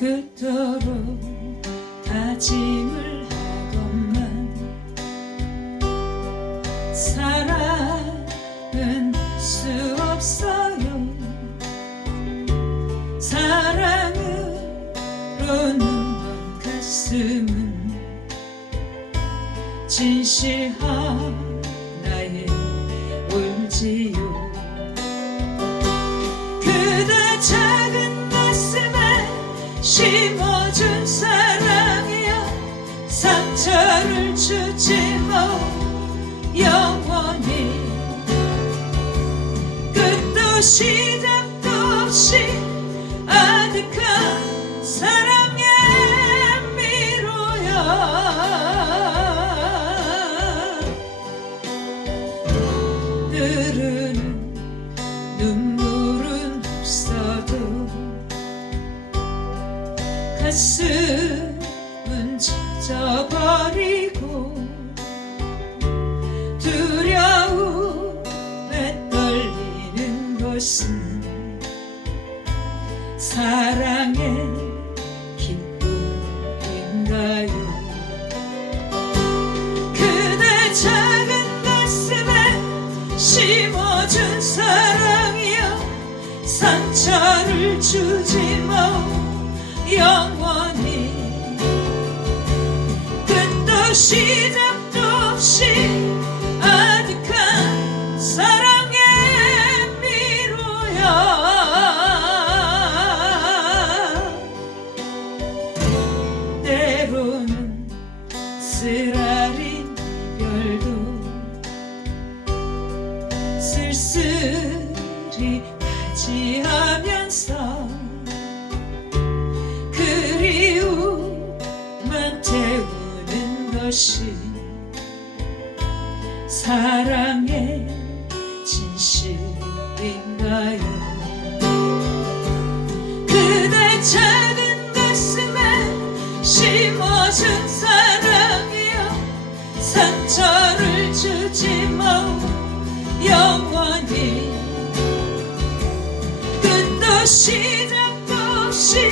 그토록 다짐을 하건만 사랑은 수 없어요. 사랑으로 눈먼 가슴은 진실하 심어준 사랑이여 상처를 주지 마 영원히. 끝도 시작도 없이 아득한 사랑의 미로야 흐르는 눈물은 없어도 가슴은 젖어버리고 두려움에 떨리는 것은 사랑의 기쁨인가요? 그대 작은 가슴에 심어준 사랑이여 상처를 주지 마 영원히. 끝도 시작도 없이 아득한 사랑의 미로야 때로는 쓰라린 이별도 쓸쓸히 맞이하면서 것이 사랑의 진실인가요? 그대 작은 가슴에 심어준 사랑이여 상처를 주지 마 영원히. 끝도 시작도 없이